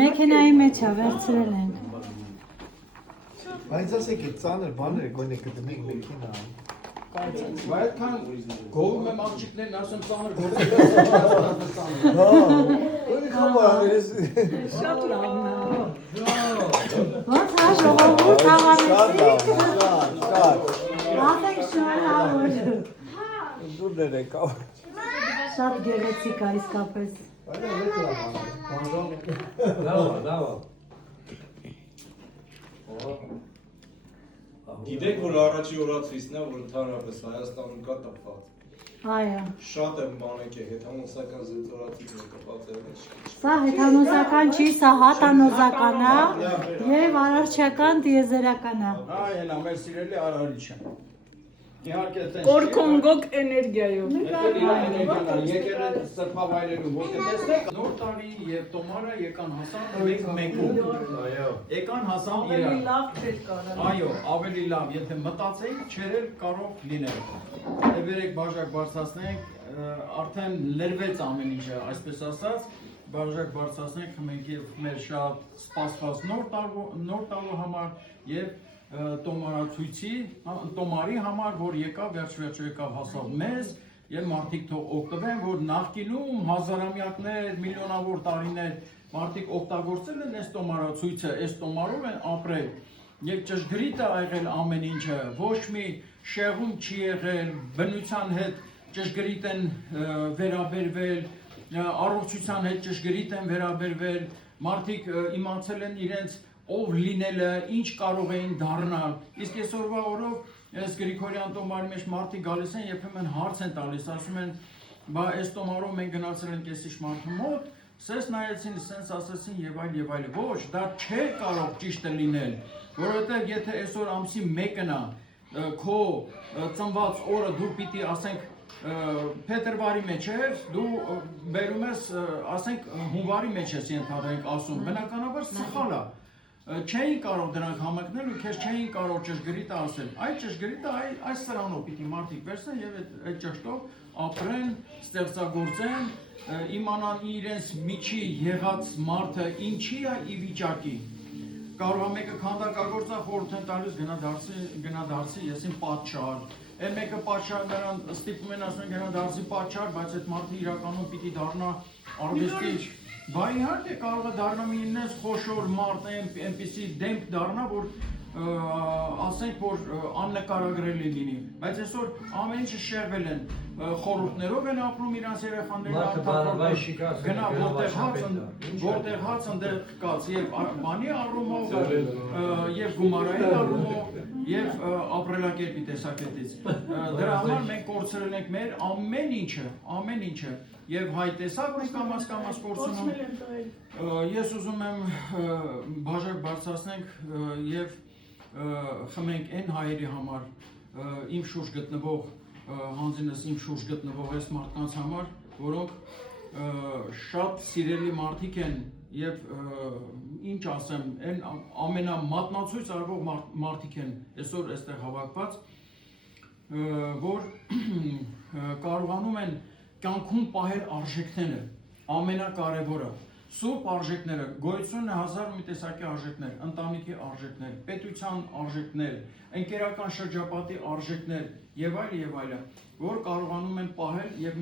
Մեքենայի մեջ է, վերցրել ենք։ Բայց ասեք է ծանր բաներ է գոնե կդնենք մեքենա։ Այդքան գովում եմ աղջիկներն ասեմ ծանր գործեր։ Ոնի համար ես Շատ լավն է։ Ոնց հա ժողովուրդ հավանեցիք։ Ատենք շնորհավոր։ դուրներ եկավ։ Շատ գեղեցիկ է իսկապես։ Լավ։ Գիտեք, որ առաջի օրացույցն է, որ ընդհանրապես Հայաստանում կա տպված։ Այո։ Շատ եմ մանեկ է, հետանոսական զետորացիքներ կպած է։ Սա հետանոսական չի, սա հատանոսական է և արարչական դիեզերական է։ Այն ամեր սիրելի արարիչ է։ Իհարկե տես Կորքոնգոկ էներգիայով։ եկել են սրբավայրերում, որ կտեսնեք նոր տարի և տոմարը եկան հասան մեկում։ Եկան հասան իրար։ Լավ չէր կարող։ Այո, ավելի լավ, եթե մտածեիք, չէր կարող լինել։ Վերեք բաժակ բարձրացնենք, արդեն լրվեց ամեն ինչը, այսպես ասած, բաժակ բարձրացնենք մենք և մեր շատ սպասված նոր տարվա համար և տոմարի համար, որ եկավ, վերջ-վերջը եկավ հասավ մեզ և մարդիկ թող օգտվեն, որ նախկինում հազարամյակներ, միլիոնավոր տարիներ մարդիկ օգտագործել են այս տոմարացույցը, այս տոմարով են ապրել և ճշգրիտ է եղել ամեն ինչը, ոչ մի շեղում չի եղել, բնության հետ ճշգրիտ են վերաբերվել, առողջության հետ ճշգրիտ են վերաբերվել, մարդիկ իմացել են իրենց ով լինելը, ինչ կարող էին դառնալ, իսկ այսօրվա օրով այս Գրիգորյան տոմարի մեջ մարդիկ գալիս են, երբեմն հարց են տալիս, ասում են, բա այս տոմարով մենք գնացել ենք այսիշ մարդու մոտ, սենց նայեցին, սենց ասեցին եւ այլ, ոչ, դա չէ կարող ճիշտը լինել, որովհետեւ եթե այսօր ամսի 1-ն է, քո ծնված օրը դու պիտի ասենք փետրվարի մեջ էր, դու բերում ես, ասենք հունվարի մեջ ես ենթադրենք ասում, բնականաբար սխալ է։ Չէին կարող դրանք համընկնել ու քեզ չէին կարող ճշգրիտը ասել։ Այդ ճշգրիտը այս սրանով պիտի մարդիկ վերցնեն եւ այդ ճշտով ապրեն, ստեղծագործեն, իմանան իրենց միջի եղած մարդը ինչի է ի վիճակի։ Կարող է մեկը քանդակագործա խորհուրդ են տալիս գնա դարձի եսին պատճառ։ Այն մեկը պատճառ նրան ստիպում են ասում գնա դարձի պատճառ, բայց այդ մարդը իրականում պիտի դառնա արվեստի Բա իհարկե կարող է դառնա մի ինձ խոշոր մարդ այնպիսի դեմք դառնա, որ ասենք, որ աննկարագրելի լինի, բայց այսօր ամեն ինչը շեղվել են, խորհուրդներով են ապրում իրանց երեխաները, գնա որտեղ հաց ընդեղ կաց և բանի առումով, և գումարային առումով, և ապրելակերպի տեսակետից։ Դրա համար մենք կորցրել ենք մեր ամեն ինչը, և հայ տեսակ մենք կամաց կորցնում, ես ուզում եմ բաժակ բարձրացնենք և խմենք այն հայերի համար, իմ շուրջ գտնվող, հանձինս իմ շուրջ գտնվող այս մարդկանց համար, որոնք շատ սիրելի մարդիկ են և ինչ ասեմ, ամենամատնացույց արվող մարդիկ են այսօր այստեղ հավաքված, որ կարողանում են կյանքում պահել արժեքները, ամենակարևորը, սուրբ արժեքները, գոյություն է հազար ու մի տեսակի արժեքներ, ընտանիքի արժեքներ, պետության արժեքներ, ընկերական շրջապատի արժեքներ եւ այլը, որ կարողանում են պահել եւ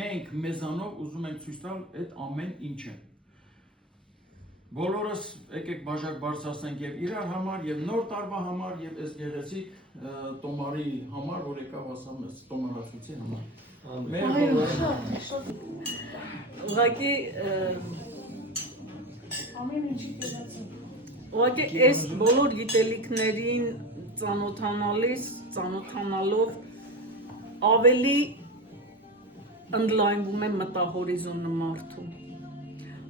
մենք մեզանով ուզում ենք ցույց տալ այդ ամեն ինչը։ Բոլորս եկեք բաժակ բարձրացնենք եւ իրար համար եւ նոր տարվա համար եւ այս գեղեցիկ տոմարի համար, որ եկավ ասամ այս տոմարացույցի համար։ Ուղղակի այս բոլոր գիտելիքներին ծանոթանալով ավելի ընդլայնվում է մտահորիզոնը մարդու։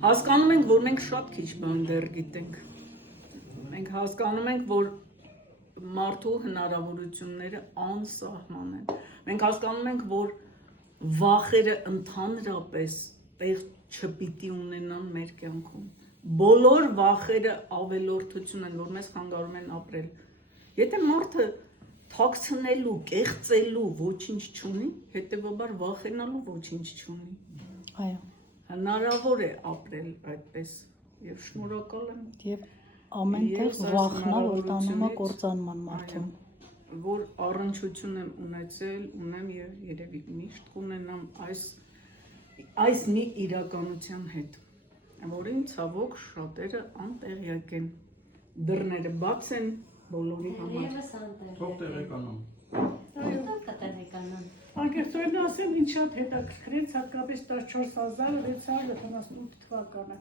Հասկանում ենք, որ մենք շատ քիչ բան դեռ գիտենք։ մենք հասկանում ենք, որ մարդու հնարավորությունները անսահման են։ Մենք հասկանում ենք, որ վախերը ընդհանրապես տեղ չպիտի ունենան մեր կյանքում։ Բոլոր վախերը ավելորդություն են, որ մեզ խանգարում են ապրել։ Եթե մարդը թաքցնելու, կեղծելու ոչինչ չունի, հետևաբար վախենալու ոչինչ չունի։ Այո։ Հնարավոր է ապրել այդպես եւ շնորհակալ եմ Եվ ամենտեղ վախնա, որ տանում է կործանման մարդուն։ որ առնչություն եմ ունեցել, ունեմ եւ երևի միշտ կունենամ այս մի իրականության հետ, որին ցավոք շատերը անտեղյակ են։ Դռները բաց են բոլորի համար։ Թող տեղեկանում։ Անկեղծորեն ասեմ, ինչ շատ հետաքրքրեց հատկապես 14678 թվականը։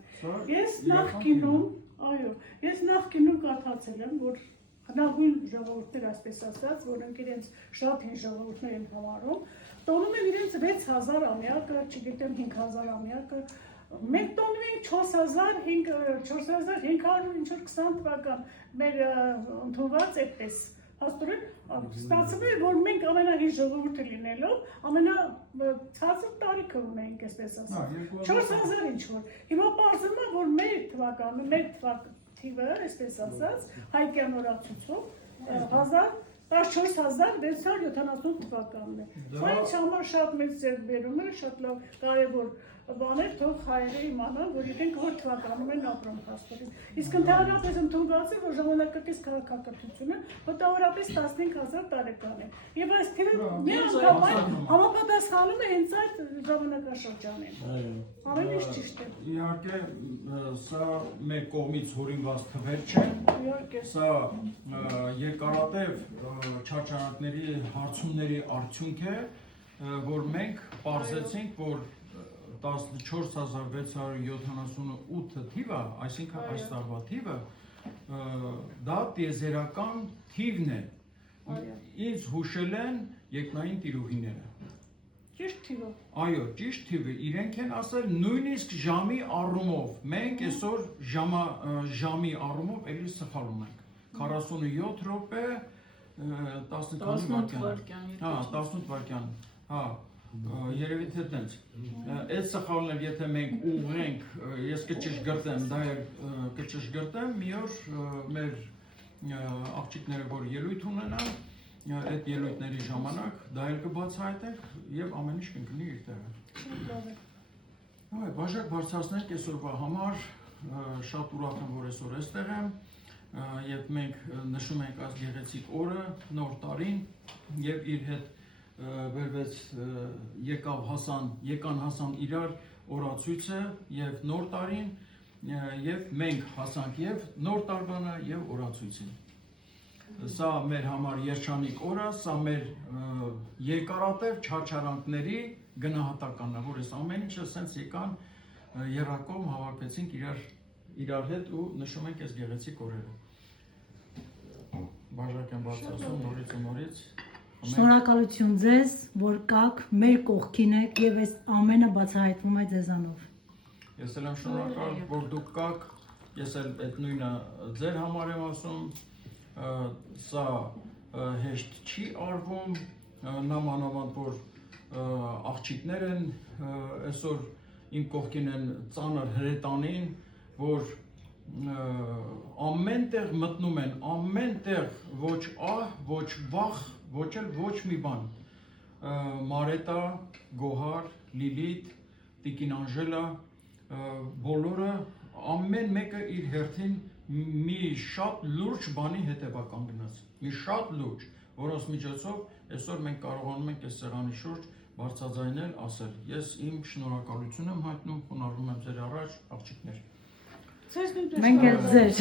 Ես նախկինում կարդացել եմ, որ հնագույն ժողովուրդներ, այսպես ասած, որոնք իրենց շատ հին ժողովուրդներ են համարում, տոնում են իրենց 6000 ամյակը, չգիտեմ 5000 ամյակը, մենք տոնում ենք 4520 թվական մեր ընդունված այդպես։ Աստորեն ստացվում է, որ մենք ամենահին ժողովուրդը լինելով, ամենացածր տարիքը ունենք, այսպես ասած, 4000 ինչ-որ։ Հիմա պարզվում է, որ մեր թվականը, մեր թիվը, այսպես ասած, հայկյան օրացույցով 14678 թվականն է։ Այս համար շատ մեծ ձեռքբերում է, շատ լավ կարևոր բաներ, թող հայերը իմանան, որ իրենք որ թվականում են ապրում հաստորեն։ Իսկ ընդհանրապես ընդունված է, որ ժամանակակից քաղաքակրթությունը մոտավորապես 15000 տարեկան է։ Եվ այս թիվը միանգամայն համապատասխանում է հենց այդ ժամանակաշրջանին։ Ամեն ինչ ճիշտ է։ Իհարկե, սա մեր կողմից հորինված թվեր չեն։ Իհարկե։ Սա երկարատև չարչարանքների հարցումների արդյունք է, որ մենք պարզեցինք, որ 14678 թիվը, այսինքն այս տարվա թիվը, դա տիեզերական թիվն է։ Ինձ հուշել են երկնային տիրուհիները։ Ճիշտ թիվը։ Այո, ճիշտ թիվը, իրենք են ասել նույնիսկ ժամի առումով, մենք այսօր ժամի առումով էլի սխալում ենք։ 47 րոպե 18 վայրկյան։ Հա, 18 վայրկյան։ Հա, երևի թե տենց։ Այդ սխալն էլ եթե մենք ուղղենք, ես կճշգրտեմ, դա էլ կճշգրտեմ, մի օր մեր աղջիկները, որ ելույթ ունենան, այդ ելույթների ժամանակ դա էլ կբացահայտենք եւ ամեն ինչ կընկնի իր տեղը։ Այո, բաժակ բարձրացնենք այսօրվա համար, շատ ուրախ եմ, որ այսօր այստեղ եմ եւ մենք նշում ենք այս գեղեցիկ օրը, նոր տարին եւ իր հետ վերվեց եկան հասան իրար օրացույցը եւ նոր տարին եւ մենք հասանք եւ նոր տարվանը եւ օրացույցին։ Սա մեր համար երջանիկ օր է, սա մեր երկարատև չարչարանքների գնահատականն է, որ այս ամեն ինչը սենց եկան երակոմ հավաքվեցինք իրար հետ ու նշում ենք այս գեղեցիկ օրերը։ Բաժակ եմ բարձրացնում նորից ու նորից։ Շնորհակալություն ձեզ, որ կաք, մեր կողքին եք եւ այս ամենը բացահայտվում է ձեզանով։ Ես էլ եմ շնորհակալ, որ դուք կաք, ես էլ այդ նույնը ձեր համար եմ ասում, սա հեշտ չի արվում, նամանավանդ որ աղջիկներ են այսօր իմ կողքին են ծանր հրետանին, որ ամենտեղ մտնում են, ամենտեղ ոչ ահ, ոչ վախ, ոչ էլ ոչ մի բան։ Մարետա, Գոհար, Լիլիթ, Տիկին Անժելա, բոլորը ամեն մեկը իր հերթին մի շատ լուրջ բանի հետևական գնաց, մի շատ լուրջ, որոնց միջոցով այսօր մենք կարողանում ենք այս սեղանի շուրջ բարձրաձայնել, ասել, ես իմ շնորհակալություն եմ հայտնում, խոնարհվում եմ ձեր առաջ, աղջիկներ։ Մենք էլ ձեր։